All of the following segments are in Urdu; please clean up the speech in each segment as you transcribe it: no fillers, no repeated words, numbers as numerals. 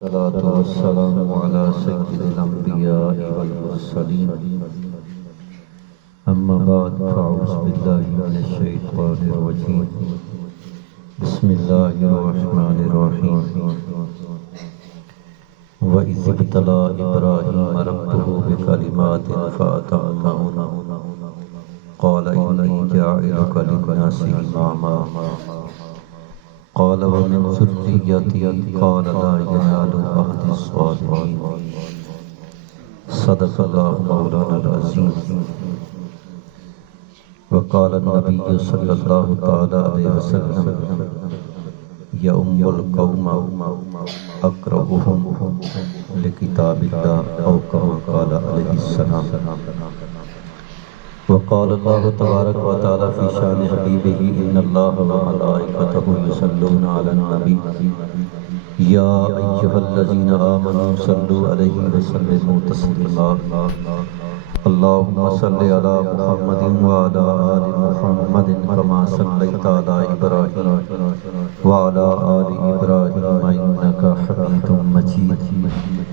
الصلاة والسلام على سيد الأنبياء والمرسلين أما بعد فأعوذ بالله من الشيطان الرجيم بسم الله الرحمن الرحيم وإذ ابتلى إبراهيم ربه بكلمات فأتمهن قال إني جاعلك للناس إماما قال ومن ذريتي قال لا ينال عهد الظالمين صدق الله مولانا العظيم وقال النبي صلى الله تعالى عليه وسلم يؤم القوم أقربهم لكتاب الله أو كما قال عليه السلام وقال الله تبارك وتعالى في شان حبيبه إن الله وملائكته يصلون على النبي يا أيها الذين آمنوا صلوا عليه وسلموا تسليما اللهم صل على محمد وعلى آل محمد كما صليت على إبراهيم وعلى آل إبراهيم إنك حميد مجيد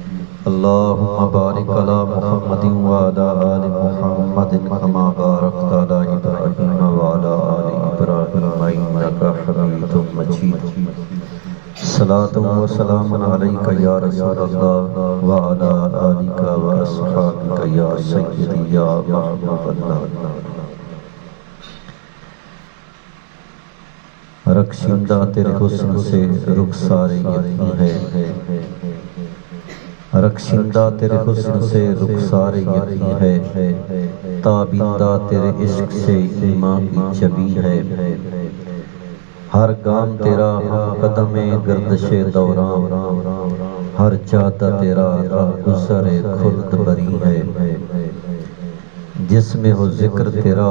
اللهم بارك على محمد وعلى آل محمد كما باركت على إبراهيم وعلى آل إبراهيم إنك حميد مجيد صلاة وسلام عليك يا رسول الله وعلى آلك وأصحابك يا سيدي يا محبوب الله رخشندہ تیرے حسن سے رخسار یقین ہے رخشندہ تیرے حسن سے رخسار یقین ہے تابندہ تیرے عشق سے ایمان کی چبی ہے ہر گام تیرا ہم قدم گردش دوران ہر جادہ تیرا راہ گزر خلد بری ہے جس میں ہو ذکر تیرا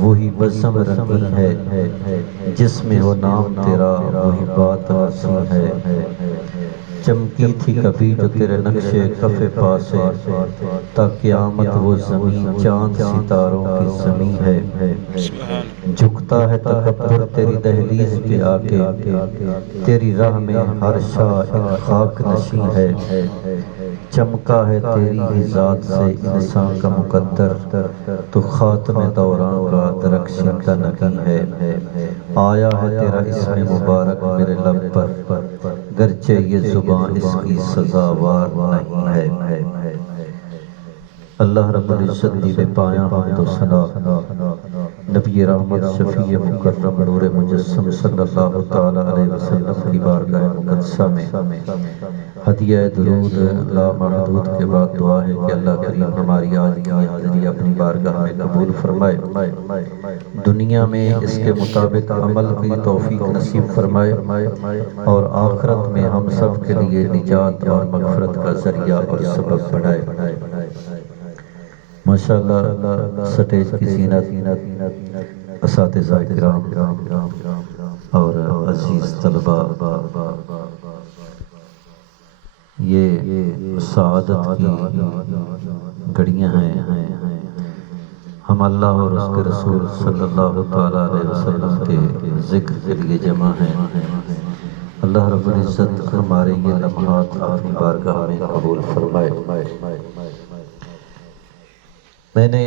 وہی بزم رنگی ہے جس میں ہو نام تیرا وہی بات رسم ہے چمکی تھی کبھی جو تیرے نقش کف پاسے تا قیامت وہ زمین چاند ستاروں کی زمین ہے جھکتا ہے تکبر تیری دہلیز پہ آکے تیری راہ میں ہر شاہ ایک خاک نشین ہے چمکا ہے تیری ہی ذات سے انسان کا مقدر تو خاتم دوران کا درخشندہ نبی ہے آیا ہے تیرا اسم مبارک میرے لب پر گرچہ یہ زبان اس کی سزاوار نہیں ہے اللہ رب العزت دی بے پایا حمد و ثنا نبی رحمت شفیع مکرم نور مجسم صلی اللہ تعالی علیہ وسلم کی بارگاہ مقدسہ میں ہدیہ درود لامحدود کے بعد دعا ہے کہ اللہ کریم ہماری آج کی حاضری اپنی بارگاہ میں قبول فرمائے دنیا میں اس کے مطابق عمل کی توفیق نصیب فرمائے اور آخرت میں ہم سب کے لیے نجات اور مغفرت کا ذریعہ اور سبب بنائے ماشاءاللہ سٹیج کی زینت اساتذہ کرام اور عزیز طلبہ یہ سعادت کی گھڑیاں ہیں ہم اللہ اور اس کے رسول صلی اللہ تعالیٰ علیہ وسلم کے ذکر کے لیے جمع ہیں اللہ رب العزت ہمارے یہ لمحات اپنی بارگاہ میں قبول فرمائے میں نے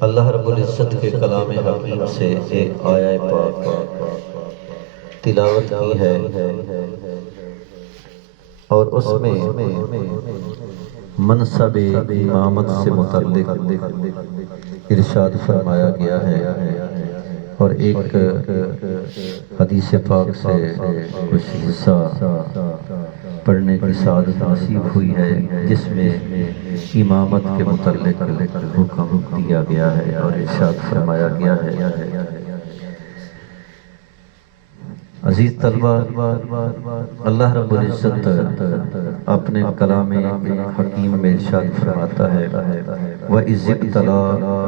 اللہ رب العزت کے کلام حکیم سے ایک آیہ پاک تلاوت کی ہے اور اس میں منصب امامت سے متعلق ارشاد فرمایا گیا ہے اور ایک حدیث پاک سے کچھ حصہ پڑھنے کی سعادت نصیب ہوئی ہے جس میں امامت کے متعلق حکم دیا گیا ہے اور ارشاد فرمایا گیا ہے عزیز طلبہ اللہ رب العزت اپنے کلام حکیم میں ارشاد فرماتا ہے وَإِذِ ابْتَلَىٰ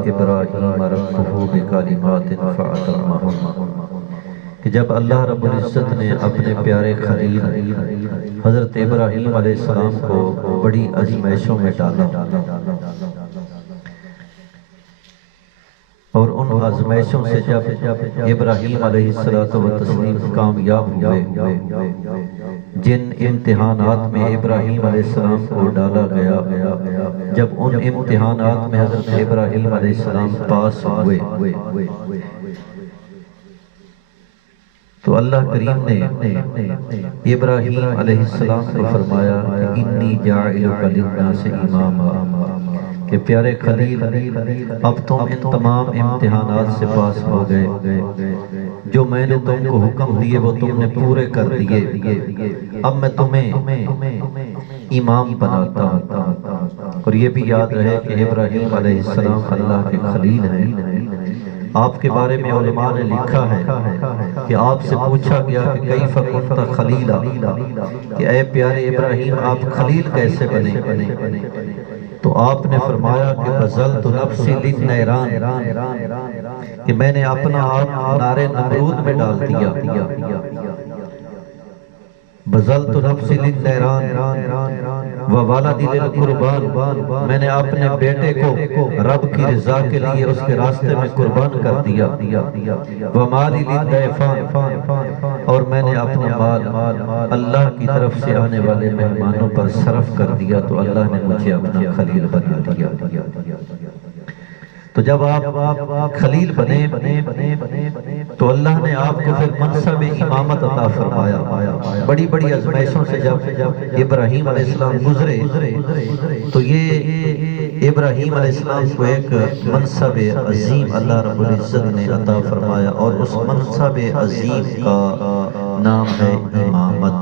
إِبْرَاهِيمَ رَبُّهُ بِكَلِمَاتٍ فَأَتَمَّهُنَّ کہ جب اللہ رب العزت نے اپنے پیارے خلیل حضرت ابراہیم علیہ السلام کو بڑی آزمائشوں میں ڈالا اور ان آزمائشوں سے جب ابراہیم علیہ السلام کامیاب ہوئے جن امتحانات میں ابراہیم علیہ السلام کو ڈالا گیا، جب ان امتحانات میں حضرت ابراہیم علیہ السلام پاس ہوئے تو اللہ کریم نے ابراہیم علیہ السلام کو فرمایا کہ انی جاعلک للناس اماما، کہ پیارے خلیل اب تم ان تمام امتحانات سے پاس ہو گئے، جو میں نے تم کو حکم دیے وہ تم نے پورے کر دیے، اب میں تمہیں امام بناتا ہوں۔ اور یہ بھی یاد رہے کہ ابراہیم علیہ السلام اللہ کے خلیل ہیں۔ آپ کے بارے میں علماء نے لکھا ہے کہ آپ سے پوچھا گیا کہ کیف کنت خلیلا، کہ اے پیارے ابراہیم آپ خلیل کیسے بنے؟ تو آپ نے فرمایا کہ بذلت نفسی للنیران، کہ میں نے اپنا آپ نار نمرود میں ڈال دیا۔ بذلت نفسی للنیران وولد للقربان، میں نے اپنے بیٹے کو رب کی رضا کے لیے اس کے راستے میں قربان کر دیا۔ ومالی للضیفان، اور میں نے اپنا مال اللہ کی طرف سے آنے والے مہمانوں پر صرف کر دیا، تو اللہ نے مجھے اپنا خلیل بنا دیا۔ تو جب آپ خلیل بنے تو اللہ نے آپ کو پھر منصب امامت عطا فرمایا۔ بڑی بڑی آزمائشوں سے جب ابراہیم علیہ السلام گزرے تو یہ ابراہیم علیہ السلام کو ایک منصب عظیم اللہ رب العزت نے عطا فرمایا، اور اس منصب عظیم کا نام ہے امامت۔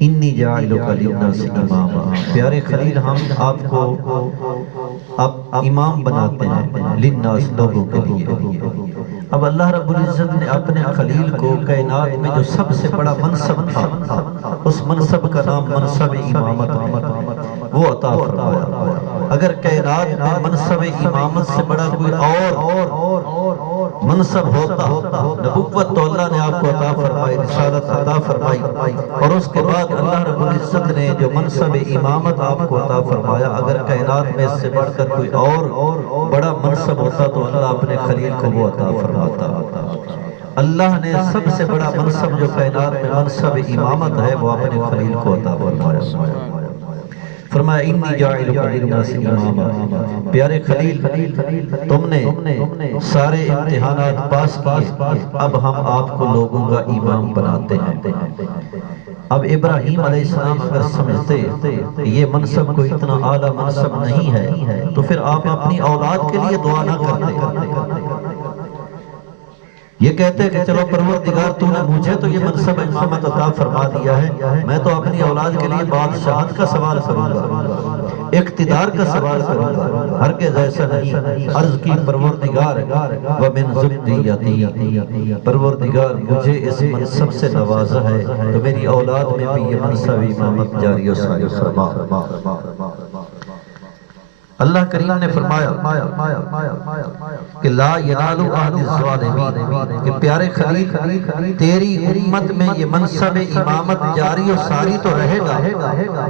انی جاعلک للناس اماما، پیارے خلیل ہم آپ کو اب امام بناتے ہیں للناس، لوگوں کے لیے۔ اب اللہ رب العزت نے اپنے خلیل کو کائنات میں جو سب سے بڑا منصب تھا، اس منصب کا نام منصب امامت، وہ عطا فرمایا۔ اگر کائنات میں منصب امامت سے بڑا کوئی اور منصب ہوتا، نبوت تو اللہ نے آپ کو عطا فرمائی، رسالت عطا فرمائی، اور اس کے بعد اللہ رب العزت نے جو منصب امامت آپ کو عطا فرمایا، اگر کائنات میں اس سے بڑھ کر کوئی اور بڑا منصب ہوتا تو اللہ اپنے خلیل کو وہ عطا فرماتا۔ اللہ نے سب سے بڑا منصب جو کائنات میں منصب امامت ہے وہ اپنے خلیل کو عطا فرمایا۔ فرمایا انی جاعلک للناس اماما، پیارے خلیل تم نے سارے امتحانات پاس کیے، اب ہم آپ کو لوگوں کا امام بناتے ہیں۔ اب ابراہیم علیہ السلام اگر سمجھتے کہ یہ منصب کوئی اتنا اعلیٰ منصب نہیں ہے تو پھر آپ اپنی اولاد کے لیے دعا نہ کرتے، یہ کہتے کہ چلو پروردگار تو نے مجھے تو یہ منصب امامت عطا فرما دیا ہے، میں تو اپنی اولاد کے لیے بادشاہت کا سوال کروں گا، اقتدار کا سوال کروں گا، ہرگز ایسا نہیں۔ عرض کی پروردگار ومن ذریتی، پروردگار مجھے اس منصب سے نوازا ہے تو میری اولاد میں بھی یہ منصب امامت جاری و ساری فرما۔ اللہ کریم نے فرمایا کہ لا ینال احد الظالمین، کہ پیارے خلیل تیری امت میں یہ منصب امامت جاری و ساری تو رہے گا،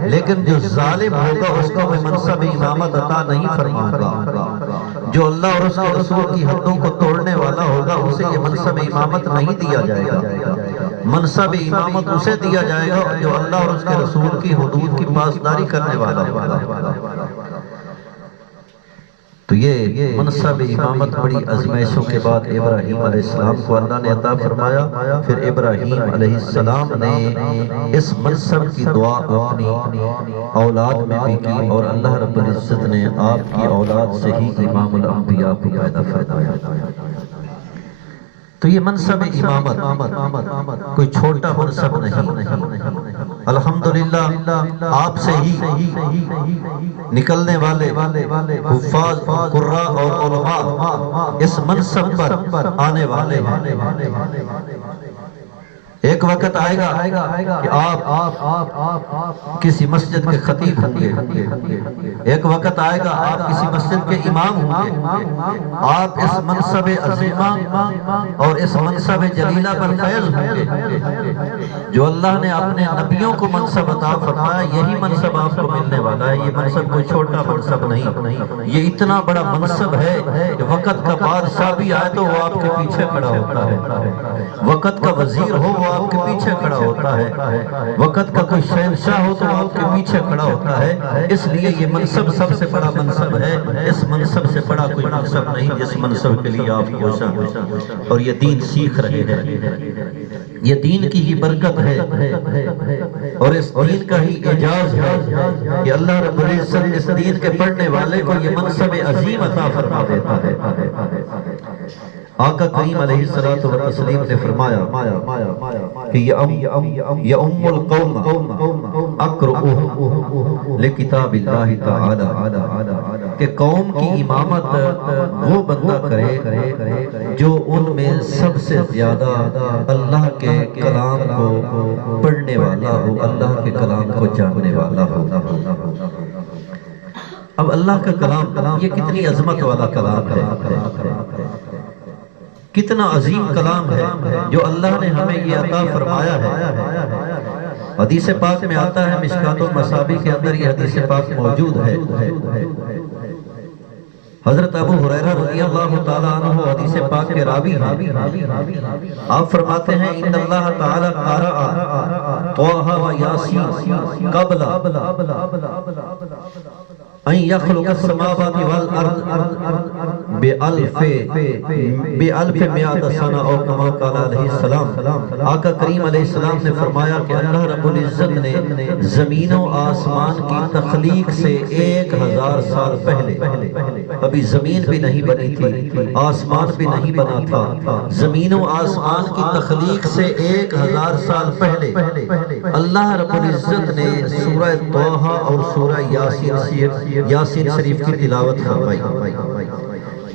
لیکن جو ظالم ہوگا اس کو میں منصب امامت عطا نہیں فرماؤں گا۔ جو اللہ اور اس کے رسول کی حدوں کو توڑنے والا ہوگا اسے یہ منصب امامت نہیں دیا جائے گا۔ منصب امامت اسے دیا جائے گا جو اللہ اور اس کے رسول کی حدود کی پاسداری کرنے والا ہوگا۔ تو یہ منصب امامت بڑی ازمائشوں کے بعد ابراہیم علیہ السلام کو اللہ نے عطا فرمایا۔ پھر ابراہیم علیہ السلام نے اس منصب کی دعا اپنی اولاد میں بھی کی، اور اللہ رب العزت نے آپ کی اولاد سے ہی امام الانبیاء کو پیدا فرمایا۔ تو یہ منصب امامت کوئی چھوٹا منصب نہیں۔ الحمدللہ آپ سے ہی نکلنے والے حفاظ، قراء اور علماء اس منصب پر آنے والے ہیں۔ ایک وقت آئے گا کہ آپ کسی مسجد کے خطیب ہوں گے، ایک وقت آئے گا آپ کسی مسجد کے امام ہوں گے، آپ اس منصب عظیمہ اور اس منصب جلیلہ پر فیض ہوں گے۔ جو اللہ نے اپنے نبیوں کو منصب عطا فرمایا یہی منصب آپ کو ملنے والا ہے۔ یہ منصب کوئی چھوٹا منصب نہیں، یہ اتنا بڑا منصب ہے کہ وقت کا بادشاہ بھی آئے تو وہ آپ کے پیچھے کھڑا ہوتا ہے، وقت کا وزیر ہو وہ آپ کے پیچھے کھڑا ہوتا ہے، وقت کا کوئی شہنشاہ ہو تو آپ کے پیچھے کھڑا ہوتا ہے۔ اس لیے یہ منصب سب سے بڑا منصب ہے، اس منصب سے بڑا کوئی منصب نہیں جس منصب کے لیے آپ کوشاں ہیں اور یہ دین سیکھ رہے ہیں۔ یہ دین کی ہی برکت ہے اور اس دین کا ہی اعجاز ہے کہ اللہ رب العزت اس دین کے پڑھنے والے کو یہ منصب عظیم عطا فرما دیتا ہے۔ آقا کریم علیہ السلام نے فرمایا کہ یا ام القوم اقرؤہ لکتاب اللہ تعالی، کہ قوم کی امامت وہ بندہ کرے جو ان میں سب سے زیادہ اللہ کے کلام کو پڑھنے والا ہو، اللہ کے کلام کو جاننے والا ہو۔ اب اللہ کا کلام یہ کتنی عظمت والا کلام ہے، کتنا عظیم کلام ہے جو اللہ نے ہمیں یہ عطا فرمایا ہے۔ حدیث پاک میں آتا ہے، مشکات المصابیح کے اندر یہ حدیث پاک موجود ہے۔ حضرت ابو ہریرہ رضی اللہ تعالیٰ عنہ حدیث پاک کے راوی ہیں، آپ فرماتے ہیں ان اللہ تعالیٰ قرأ طٰہٰ و یاسین قبل ان یخلق السماوات والارض بألف مئات سنہ او کما قال علیہ السلام۔ آقا کریم علیہ السلام نے فرمایا کہ اللہ رب العزت نے زمین و آسمان کی تخلیق سے 1000 سال پہلے، ابھی زمین بھی نہیں بنی تھی، آسمان بھی نہیں بنا تھا، زمین و آسمان کی تخلیق سے 1000 سال پہلے اللہ رب العزت نے سورہ طٰہٰ اور سورہ یاسین شریف کی تلاوت فرمائی۔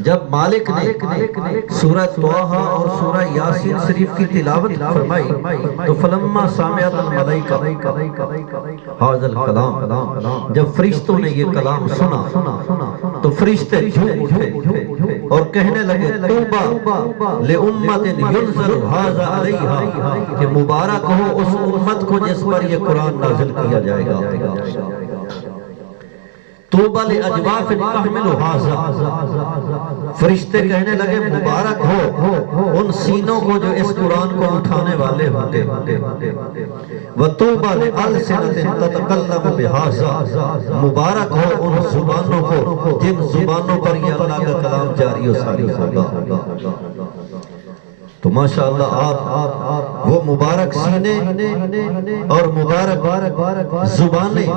جب مالک نے سورہ طٰہٰ اور سورہ یاسین شریف کی تلاوت فرمائی تو فلما سمعت الملائکہ ھذا الکلام، جب فرشتوں نے یہ کلام سنا تو فرشتے جھوم اٹھے اور کہنے لگے طوبیٰ لأمت ینزل ھذا علیہا، کہ مبارک ہو اس امت کو جس پر یہ قرآن نازل کیا جائے گا۔ طوبیٰ لأجواف تحمل ھذا، فرشتے کہنے لگے مبارک ہو ان سینوں کو جو اس قرآن کو اٹھانے والے ہوں گے۔ وطوبیٰ لألسنۃ تتکلم بھذا، مبارک ہو ان زبانوں کو جن زبانوں پر یہ اللہ کا کلام جاری و ساری ہوگا۔ تو ماشاءاللہ آپ وہ مبارک سینے اور مبارک زبانیں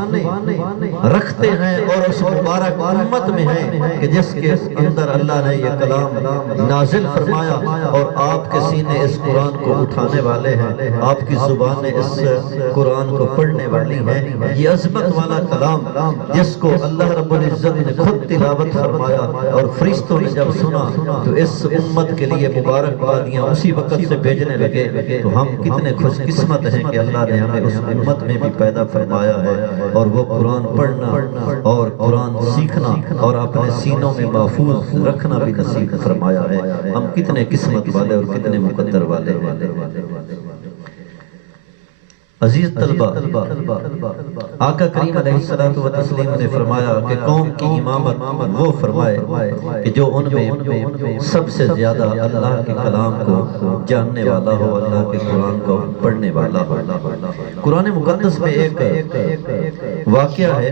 رکھتے ہیں اور اس مبارک امت میں ہیں کہ جس کے اندر اللہ نے یہ کلام نازل فرمایا اور آپ کے سینے اس قرآن کو اٹھانے والے ہیں، آپ کی زبانیں اس قرآن کو پڑھنے والی ہیں۔ یہ عظمت والا کلام جس کو اللہ رب العزت نے خود تلاوت فرمایا اور فرشتوں نے جب سنا تو اس امت کے لیے مبارک بادیاں اسی وقت سے بھیجنے لگے۔ تو ہم کتنے خوش قسمت ہیں کہ اللہ نے ہمیں اس امت میں بھی پیدا فرمایا ہے اور وہ قرآن پڑھنا اور قرآن سیکھنا اور اپنے سینوں میں محفوظ رکھنا بھی نصیب فرمایا ہے۔ ہم کتنے قسمت والے اور کتنے مقدر والے ہیں۔ عزیز طلبہ، آقا کریم علیہ السلام نے فرمایا کہ قوم کی امامت وہ فرمائے کہ جو ان میں سب سے زیادہ اللہ کے کلام کو جاننے والا ہو، اللہ کے قرآن کو پڑھنے والا ہو۔ قرآن مقدس میں ایک واقعہ ہے،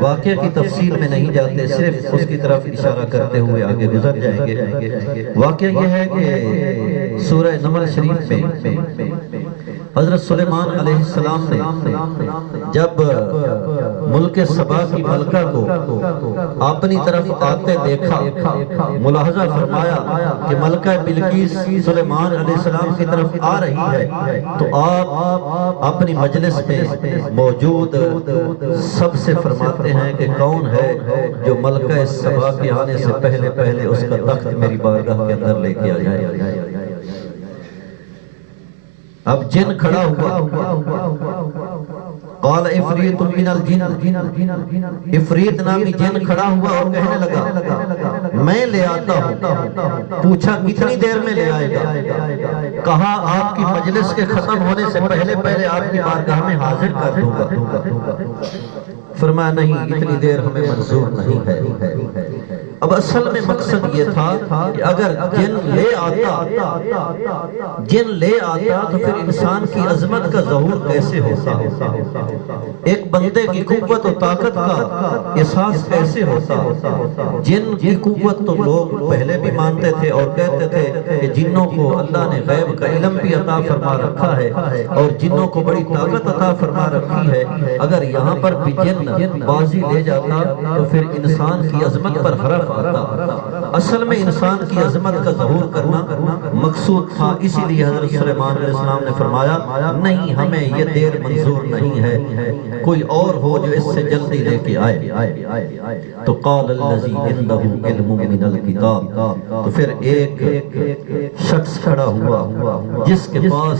واقعہ کی تفصیل میں نہیں جاتے، صرف اس کی طرف اشارہ کرتے ہوئے آگے گزر جائیں گے۔ واقعہ یہ ہے کہ سورہ نمل شریف میں حضرت سلیمان علیہ السلام نے جب ملک سبا کی ملکہ کو اپنی طرف آتے دیکھا، ملاحظہ فرمایا کہ ملکہ بلقیس سلیمان علیہ السلام کی طرف آ رہی ہے تو آپ اپنی مجلس میں موجود سب سے فرماتے ہیں کہ کون ہے جو ملکہ سبا کے آنے سے پہلے پہلے اس کا تخت میری بارگاہ کے اندر لے کے آ جائے۔ اب جن کھڑا ہوا، قال افریت من الجن، افریت نامی جن کھڑا ہوا اور کہنے لگا میں لے آتا ہوں۔ پوچھا کتنی دیر میں لے آئے گا؟ کہا آپ کی مجلس کے ختم ہونے سے پہلے آپ کی بارگاہ میں حاضر کر دوں گا۔ فرمایا نہیں، اتنی دیر ہمیں منظور نہیں ہے۔ اب اصل میں مقصد یہ تھا کہ اگر جن لے آتا تو پھر انسان کی عظمت کا ظہور کیسے ہوتا، ایک بندے کی قوت و طاقت کا احساس کیسے ہوتا۔ جن کی قوت تو لوگ پہلے بھی مانتے تھے اور کہتے تھے کہ جنوں کو اللہ نے غیب کا علم بھی عطا فرما رکھا ہے اور جنوں کو بڑی طاقت عطا فرما رکھی ہے، اگر یہاں پر بھی جن بازی لے جاتا تو پھر انسان کی عظمت پر حرف آتا۔ اصل میں انسان کی عظمت کا ظہور کرنا مقصود تھا، اسی لیے حضرت سلیمان علیہ السلام نے فرمایا نہیں، ہمیں یہ دیر منظور نہیں ہے، کوئی اور ہو جو اس سے جلدی لے کے آئے۔ تو قال الذی عنده علم من الکتاب، تو پھر ایک شخص کھڑا ہوا جس کے پاس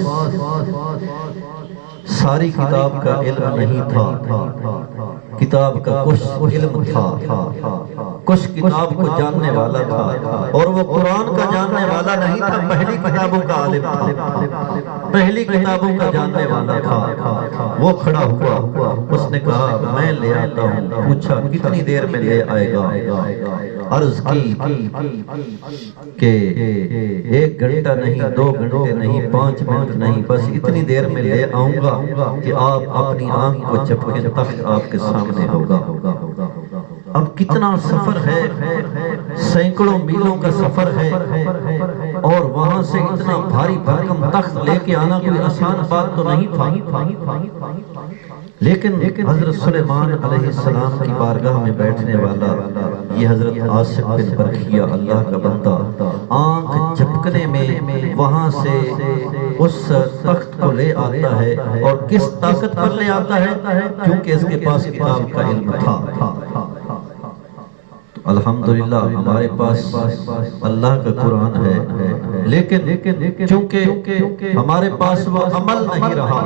ساری کتاب کا علم نہیں تھا، کتاب کا کچھ علم تھا، کچھ کتاب کو جاننے والا تھا، اور وہ قرآن کا جاننے والا نہیں تھا، پہلی کتابوں کا عالم تھا، پہلی کتابوں کا جاننے والا تھا۔ وہ کھڑا ہوا، اس نے کہا میں لے آتا ہوں۔ پوچھا کتنی دیر میں لے آئے گا؟ عرض کی کہ 1 گھنٹہ نہیں، 2 گھنٹے نہیں، 5 منٹ نہیں، بس اتنی دیر میں لے آؤں گا کہ آپ اپنی آنکھ کو جھپکے تخت آپ کے سامنے ہوگا۔ اب کتنا سفر ہے، سینکڑوں میلوں کا سفر ہے، اور وہاں سے اتنا بھاری بھرکم تخت لے کے آنا کوئی آسان بات تو نہیں تھا۔ لیکن حضرت سلیمان علیہ السلام کی بارگاہ میں بیٹھنے والا یہ حضرت آصف بن برکھیہ اللہ کا بندہ آنکھ جھپکنے میں وہاں سے اس تخت کو لے آتا ہے، اور کس طاقت پر لے آتا ہے؟ کیونکہ اس کے پاس کتاب کا علم تھا۔ الحمدللہ ہمارے پاس اللہ کا قرآن ہے، لیکن چونکہ ہمارے پاس وہ عمل نہیں رہا،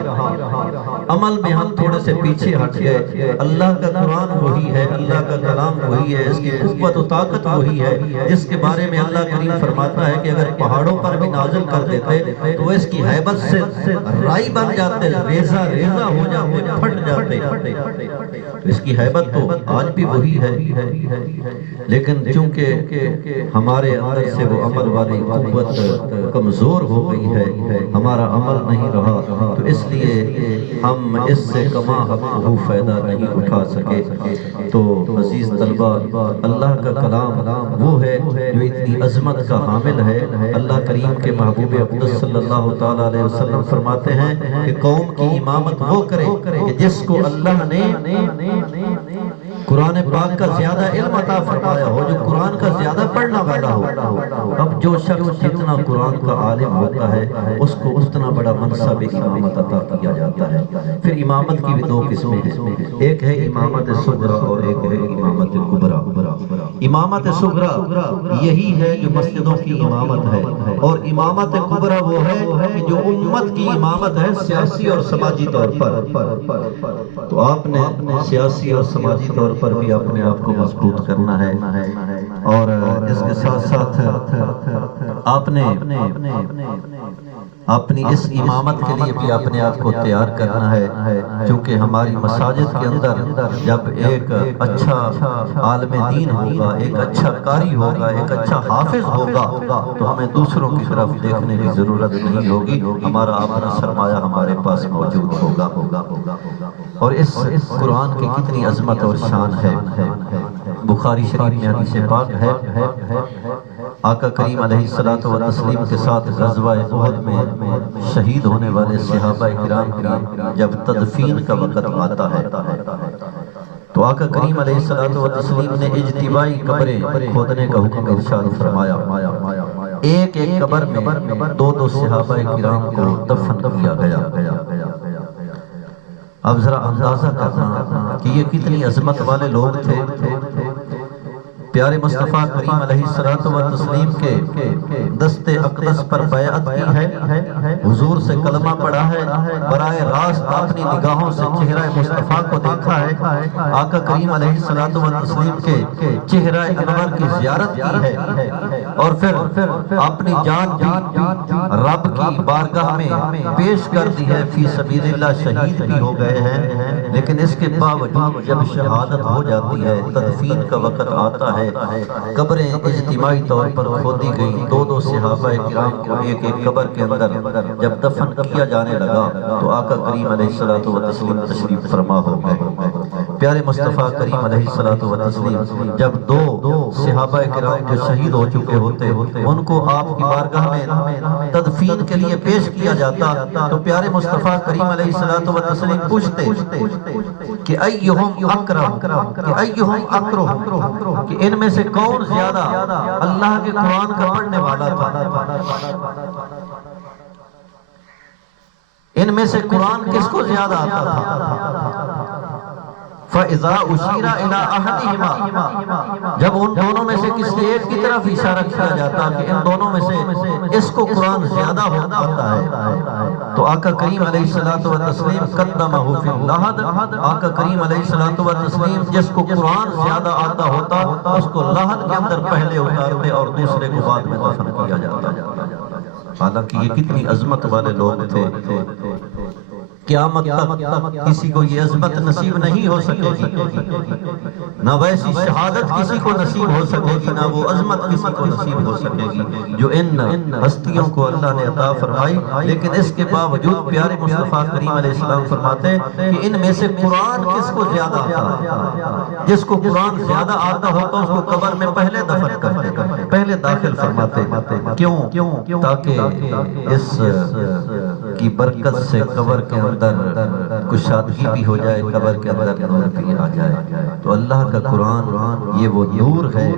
عمل میں ہم تھوڑے سے پیچھے ہٹ گئے۔ اللہ کا قرآن وہی ہے، اللہ کا کلام وہی ہے، اس کی قوت و طاقت وہی ہے جس کے بارے میں اللہ کریم فرماتا ہے کہ اگر پہاڑوں پر بھی نازل کر دیتے تو وہ اس کی ہیبت سے رائی بن جاتے، ریزہ ہو جاتے، پھٹ جاتے۔ اس کی ہیبت تو آج بھی وہی ہے، لیکن چونکہ ہمارے اندر سے وہ عمل والی قوت کمزور ہو گئی ہے، ہمارا عمل نہیں رہا، تو اس لیے ہم اس سے کما حقہ فائدہ نہیں اٹھا سکے۔ تو عزیز طلبہ، اللہ کا کلام وہ ہے جو اتنی عظمت کا حامل ہے۔ اللہ کریم کے محبوب اقدس صلی اللہ تعالیٰ علیہ وسلم فرماتے ہیں کہ قوم کی امامت وہ کرے کہ جس کو اللہ نے قرآن پاک کا زیادہ علم عطا فرمایا ہو، جو قرآن کا زیادہ پڑھنا والا ہو۔ اب جو شخص جتنا قرآن کا عالم ہوتا ہے اس کو اتنا بڑا منصب امامت عطا کیا جاتا ہے۔ پھر امامت کی بھی 2 قسمیں ہیں، ایک ہے امامت صغرا اور ایک ہے امامت کبریٰ۔ امامت صغرا یہی ہے جو مسجدوں کی امامت ہے، اور امامت کبریٰ وہ ہے کہ جو امت کی امامت ہے سیاسی اور سماجی طور پر۔ تو آپ نے سیاسی اور سماجی طور پر بھی اپنے آپ کو مضبوط کرنا ہے، اور اس کے ساتھ ساتھ آپ نے اپنی اس امامت کے لیے بھی اپنے آپ کو تیار کرنا ہے، کیونکہ ہماری مساجد کے اندر جب ایک اچھا عالم دین ہوگا، ایک اچھا قاری ہوگا، ایک اچھا حافظ ہوگا، تو ہمیں دوسروں کی طرف دیکھنے کی ضرورت نہیں ہوگی، ہمارا اپنا سرمایہ ہمارے پاس موجود ہوگا۔ اور اس قرآن کی کتنی عظمت اور شان ہے۔ بخاری شریف میں حدیث پاک ہے، آقا کریم علیہ الصلوۃ والتسلیم کے ساتھ غزوہ احد میں شہید ہونے والے صحابہ کرام کی جب تدفین کا وقت آتا ہے تو آقا کریم علیہ الصلوۃ والتسلیم نے اجتماعی قبریں کھودنے کا حکم ارشاد فرمایا۔ ایک قبر میں 2 صحابہ کرام کو دفن کیا گیا۔ اب ذرا اندازہ کرنا کہ یہ کتنی عظمت والے لوگ تھے۔ پیارے مصطفیٰ کریم علیہ الصلوۃ والتسلیم کے دست اقدس پر بیعت کی ہے، حضور سے کلمہ پڑھا ہے، براہ راست اپنی نگاہوں سے چہرہ مصطفیٰ کو دیکھا ہے، آقا کریم علیہ الصلوۃ والتسلیم کے چہرہ انور کی زیارت کی ہے، اور پھر اپنی جان بھی رب کی بارگاہ میں پیش کر دی ہے، فی سبیل اللہ شہید بھی ہو گئے ہیں، لیکن اس کے باوجود جب شہادت ہو جاتی ہے، تدفین کا وقت آتا ہے، قبریں اجتماعی طور پر کھودی گئیں، دو صحابہ کرام کو ایک ایک قبر کے اندر جب دفن کیا جانے لگا تو آقا کریم علیہ الصلوۃ والتسلیم تشریف فرما ہو گئے۔ پیارے مصطفیٰ کریم علیہ الصلوۃ والتسلیم جب دو صحابہ کرام جو شہید ہو چکے ہوتے ان کو آپ کی بارگاہ میں تدفین کے لیے پیش کیا جاتا تو پیارے مصطفیٰ کریم علیہ الصلوۃ والتسلیم پوچھتے کہ ایہم اکرم، کہ ایہم اکرم، کہ ان میں سے کون زیادہ اللہ کے قرآن کا پڑھنے والا تھا، ان میں سے قرآن کس کو زیادہ آتا تھا؟ فَإِذَا أُشِيرَ إِلَىٰ أَحَدِهِمَا، جب ان دونوں میں سے کسی ایک کی طرف اشارہ کیا جاتا کہ ان دونوں میں سے اس کو قرآن زیادہ ہوتا ہے تو آقا کریم علیہ الصلوۃ والتسلیم قدمہ فی اللحد، آقا کریم علیہ الصلوۃ والتسلیم جس کو قرآن زیادہ آتا ہوتا اس کو لحد کے اندر پہلے اتارتے اور دوسرے کو بعد میں دفن کیا جاتا۔ حالانکہ یہ کتنی عظمت والے لوگ تھے، قیامت تک کسی کو یہ عظمت نصیب نہیں ہو سکے گی، نہ ویسی شہادت کسی کو نصیب ہو سکے گی، نہ وہ عظمت کسی کو نصیب ہو سکے گی جو ان ہستیوں کو اللہ نے عطا فرمائی۔ لیکن اس کے باوجود پیارے مصطفیٰ کریم علیہ السلام فرماتے کہ ان میں سے قرآن کس کو زیادہ آتا، جس کو قرآن زیادہ آتا ہوتا اس کو قبر میں پہلے دفن کرتے، پہلے داخل فرماتے۔ کیوں؟ تاکہ اس کی برکت سے قبر کے اندر کشادگی بھی ہو جائے، قبر کے اندر نور بھی آ جائے۔ تو اللہ کا قرآن یہ وہ نور ہے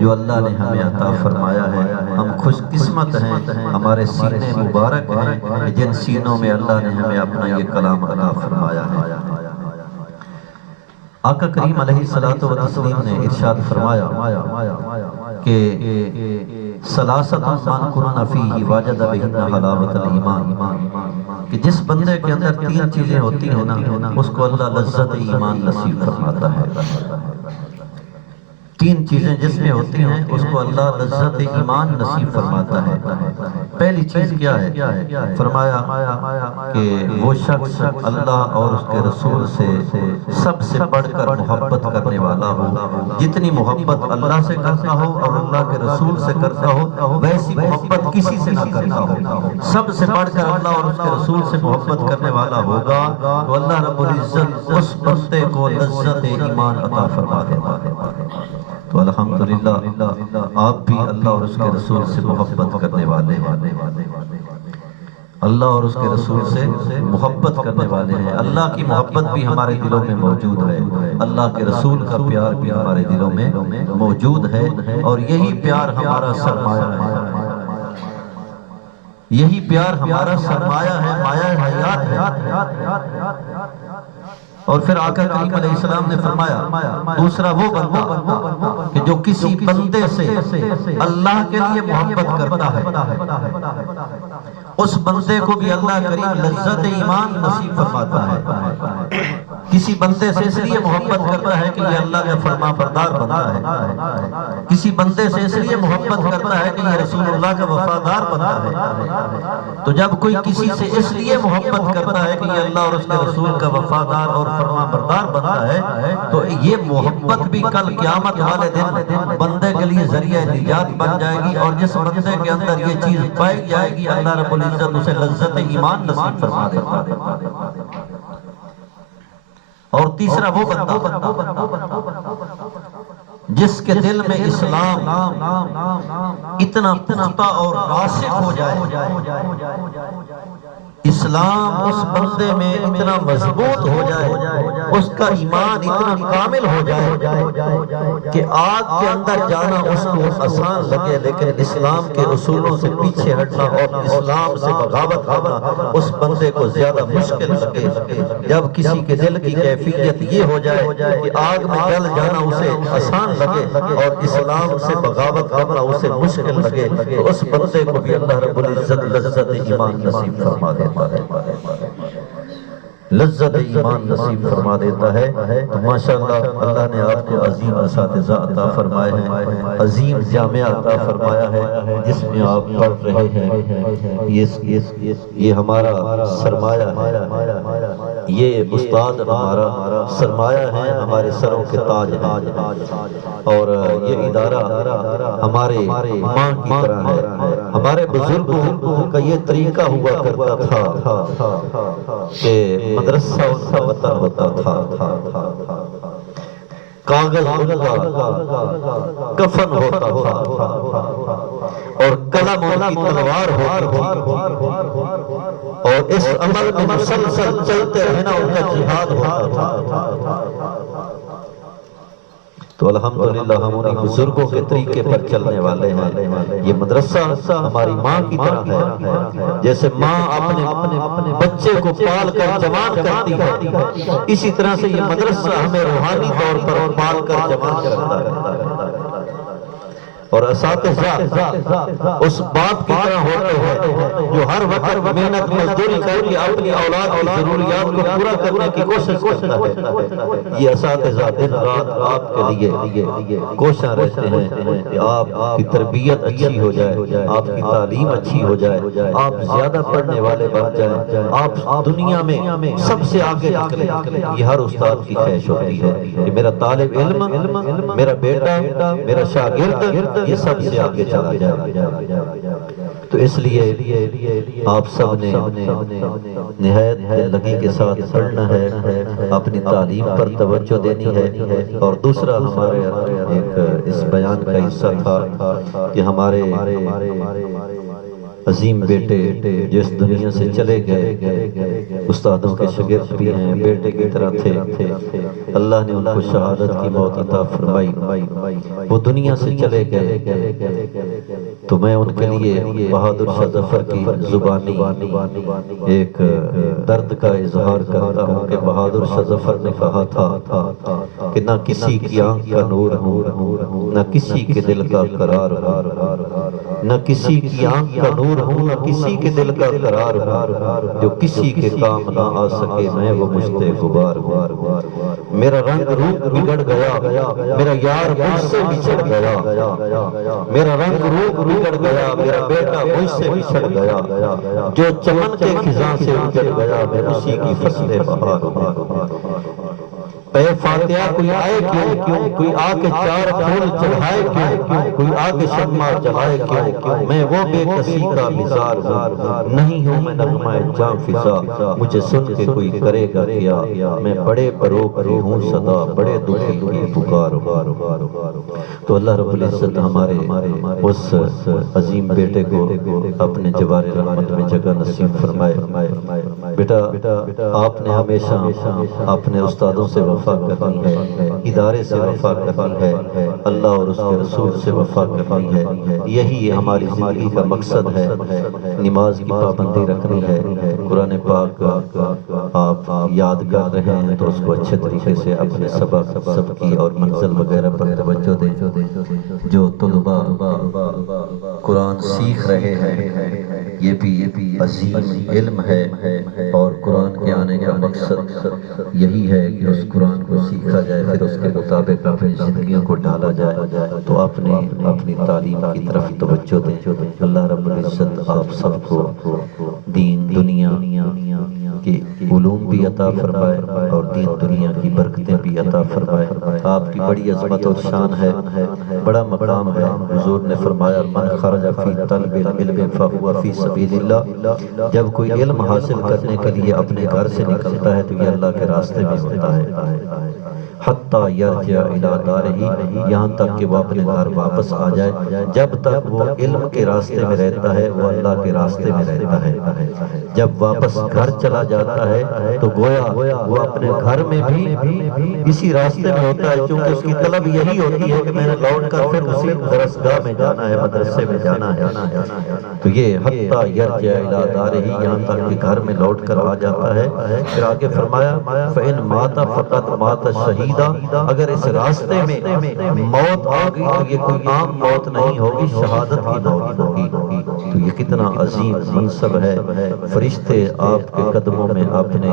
جو اللہ نے ہمیں عطا فرمایا ہے۔ ہم خوش قسمت ہیں، ہمارے سینے مبارک ہیں جن سینوں میں اللہ نے ہمیں اپنا یہ کلام عطا فرمایا ہے۔ آقا کریم علیہ الصلوۃ والتسلیم نے ارشاد فرمایا کہ ثلاثۃ من کن فیہ وجد بہن حلاوۃ الایمان، کہ جس بندے کے اندر تین چیزیں ہوتی ہیں نا اس کو اللہ لذت ایمان نصیب فرماتا ہے۔ تین چیزیں جس میں ہوتی ہیں اس کو اللہ لذت ایمان نصیب فرماتا ہے۔ پہلی چیز کیا ہے؟ فرمایا کہ وہ شخص اللہ اور اس کے رسول سے سب سے بڑھ کر محبت کرنے والا ہو، جتنی محبت اللہ سے کرتا ہو اور اللہ کے رسول سے کرتا ہو ویسی محبت کسی سے نہ کرتا ہو، سب سے بڑھ کر اللہ اور اس کے رسول سے محبت کرنے والا ہوگا تو اللہ رب العزت اس بندے کو لذت ایمان عطا فرما دیتا ہے۔ تو الحمدللہ آپ بھی اللہ اور اس کے رسول سے محبت کرنے والے ہیں، اللہ اور اس کے رسول سے محبت کرنے والے ہیں۔ اللہ کی محبت بھی ہمارے دلوں میں موجود ہے، اللہ کے رسول کا پیار بھی ہمارے دلوں میں موجود ہے، اور یہی پیار ہمارا سرمایہ ہے، یہی پیار ہمارا سرمایہ ہے، مایہ حیات ہے۔ اور پھر آقا کریم علیہ السلام نے فرمایا دوسرا وہ بندہ کہ جو کسی بندے سے اللہ کے لیے محبت کرتا ہے اس بندے کو بھی اللہ کریم لذت ایمان نصیب فرماتا ہے۔ کسی بندے سے اس لیے محبت کرتا ہے کہ یہ اللہ کا فرما بردار بندہ ہے، کسی بندے سے اس لیے محبت کرتا ہے کہ یہ رسول اللہ کا وفادار بندہ ہے۔ تو جب کوئی کسی سے اس لیے محبت کرتا ہے کہ یہ اللہ اور اس کے رسول کا وفادار اور فرما بردار بندہ ہے تو یہ محبت بھی کل قیامت والے دن بندے کے لیے ذریعہ نجات بن جائے گی، اور جس بندے کے اندر یہ چیز پائی جائے گی اللہ رب العزت اسے لذت ایمان نصیب فرما دیتا ہے۔ اور تیسرا وہ بندہ جس کے دل میں اسلام اتنا پختہ اور راسخ ہو جائے اسلام اس بندے میں اتنا مضبوط ہو جائے، اس کا ایمان اتنا کامل ہو جائے کہ آگ کے اندر جانا اس کو آسان لگے، لیکن اسلام کے اصولوں سے پیچھے ہٹنا اور اسلام سے بغاوت کرنا اس بندے کو زیادہ مشکل لگے۔ جب کسی کے دل کی کیفیت یہ ہو جائے کہ آگ میں جل جانا اسے آسان لگے اور اسلام سے بغاوت کرنا اسے مشکل لگے، تو اس بندے کو بھی اللہ رب العزت لذت ایمان نصیب فرما دیتا ہے، لذت ایمان نصیب فرما دیتا ہے۔ تو ماشاءاللہ اللہ نے آپ کو عظیم اساتذہ عطا فرمائے ہیں، عظیم جامعہ عطا فرمایا ہے جس میں آپ پڑھ رہے ہیں۔ یہ ہمارا سرمایہ ہے، یہ استاد ہمارا سرمایہ ہے، ہمارے سروں کے تاج ہیں، اور یہ ادارہ ہمارے ماں کی طرح ہے۔ ہمارے بزرگوں کا یہ طریقہ ہوا کرتا تھا کہ مدرسہ ان کا وطن ہوتا تھا، کاغذ ان کا کفن ہوتا تھا، اور قلم ان کی تلوار ہوتی تھی، اور اس عمل میں مسلسل چلتے رہنا ان کا جہاد ہوتا تھا۔ تو الحمدللہ ہم انہیں بزرگوں کے طریقے پر چلنے والے ہیں۔ یہ مدرسہ ہماری ماں کی طرح ہے، جیسے ماں اپنے بچے کو پال کر جوان کرتی ہے، اسی طرح سے یہ مدرسہ ہمیں روحانی طور پر پال کر جوان کرتا ہے۔ اور اساتذہ اس باپ کی طرح ہوتے ہیں جو ہر وقت محنت مزدوری کر کے اپنی اولاد کی ضروریات کو پورا کرنے کی کوشش کرتا ہے۔ یہ اساتذہ دن رات آپ کے لیے کوشاں رہتے ہیں کہ آپ کی تربیت اچھی ہو جائے، آپ کی تعلیم اچھی ہو جائے، آپ زیادہ پڑھنے والے بن جائیں، آپ دنیا میں سب سے آگے نکلیں۔ یہ ہر استاد کی خواہش ہوتی ہے کہ میرا طالب علم، میرا بیٹا، میرا شاگرد یہ سب سے آگے چلا جائے۔ تو اس لیے آپ سب نے نہایت لگی کے ساتھ پڑھنا ہے، اپنی تعلیم پر توجہ دینی ہے۔ اور دوسرا ہمارے ایک اس بیان کا حصہ تھا کہ ہمارے عظیم بیٹے جس دنیا سے چلے گئے، استادوں کے شاگرد بھی ہیں، بیٹے کی طرح تھے، اللہ نے ان کو شہادت کی موت عطا فرمائی، وہ دنیا سے چلے گئے۔ تو میں ان کے لیے بہادر شاہ ظفر کی زبانی ایک درد کا اظہار کرتا ہوں کہ بہادر شاہ ظفر نے کہا تھا کہ نہ کسی کی آنکھ کا نور ہوں، نہ کسی کے دل کا قرار ہوں، نہ کسی کی آنکھ کا نور ہوں، نہ کسی کے دل کا قرار ہوں، جو کسی کے کام نہ آ سکے میں وہ مجھتے غبار ہوں۔ میرا رنگ روپ بگڑ گیا، میرا یار مجھ سے بچھڑ گیا، میرا رنگ روپ بگڑ گیا، میرا بیٹا مجھ سے بچھڑ گیا، جو چمن کے خزاں سے اجڑ گیا میں اسی کی فصل بہار ہوں۔ اے فاتحہ کوئی آئے کیوں، کوئی آ کے چار پھول چڑھائے کیوں، کوئی آ کے شمع جلائے کیوں، میں وہ بے کسی کا مزار ہوں، نہیں ہوں میں نغمہ جاں فضا، مجھے سن کے کوئی کرے گا کیا، میں بڑے پروکری ہوں صدا، بڑے دکھی کی پکار ہوں۔ تو اللہ رب العزت ہمارے اس عظیم بیٹے کو اپنے جوار رحمت میں جگہ نصیب فرمائے۔ بیٹا آپ نے ہمیشہ اپنے استادوں سے وفا کرنی ہے، ادارے سے وفا کرنی ہے، اللہ اور اس کے رسول سے وفا کرنی ہے، یہی ہماری زندگی کا مقصد ہے۔ نماز کی پابندی رکھنی ہے، قرآن پاک آپ یاد کر رہے ہیں تو اس کو اچھے طریقے سے اپنے سبق کی اور منزل وغیرہ پر توجہ دیں۔ جو طلباء قرآن سیکھ رہے ہیں یہ بھی عظیم علم ہے، اور قرآن کے آنے کا مقصد یہی ہے کہ اس قرآن کو سیکھا جائے، پھر اس کے مطابق اپنی زندگیوں کو ڈھالا جائے۔ تو اپنی تعلیم کی طرف توجہ دیں۔ اللہ رب العزت آپ سب کو دین دنیا کے علوم علوم بھی عطا فرمائے اور دین دنیا کی برکتیں بھی عطا فرمائے۔ آپ کی بڑی عظمت اور شان ہے، بڑا مقام ہے۔ حضور نے فرمایا من خرج فی طلب العلم فہو فی سبیل اللہ، جب کوئی علم حاصل کرنے کے لیے اپنے گھر سے نکلتا ہے تو یہ اللہ کے راستے میں ہوتا ہے، حتی یرجع الی دارہ، یہاں تک کہ وہ اپنے گھر واپس آ جائے۔ جب تک وہ علم کے راستے میں رہتا ہے وہ اللہ کے راستے میں رہتا ہے، جب واپس گھر چلا جاتا ہے تو گویا وہ اپنے گھر میں بھی اسی راستے میں ہوتا ہے، چونکہ اس کی طلب یہی ہوتی ہے کہ میں نے لوٹ کر پھر اسی درسگاہ میں جانا ہے، مدرسے میں جانا ہے۔ تو یہ حتی یرجع الی دارہ، یہاں تک کہ گھر میں لوٹ کر آ جاتا ہے۔ پھر آگے فرمایا فإن مات فقط مات شہیدا، اگر اس راستے میں موت آ گئی تو یہ کوئی عام موت نہیں ہوگی، شہادت کی موت ہوگی۔ تو یہ کتنا عظیم منصب ہے، فرشتے آپ کے قدموں میں اپنے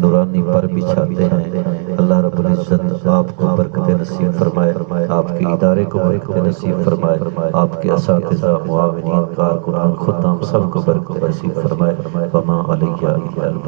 نورانی پر بچھاتے ہیں۔ اللہ رب العزت آپ کو برکت نصیب فرمائے، آپ کے ادارے کو برکت نصیب فرمائے، آپ کے اساتذہ، معاونین، کارکنان، خدام سب کو برکت نصیب فرمائے۔ وما علیہ الا البلاغ۔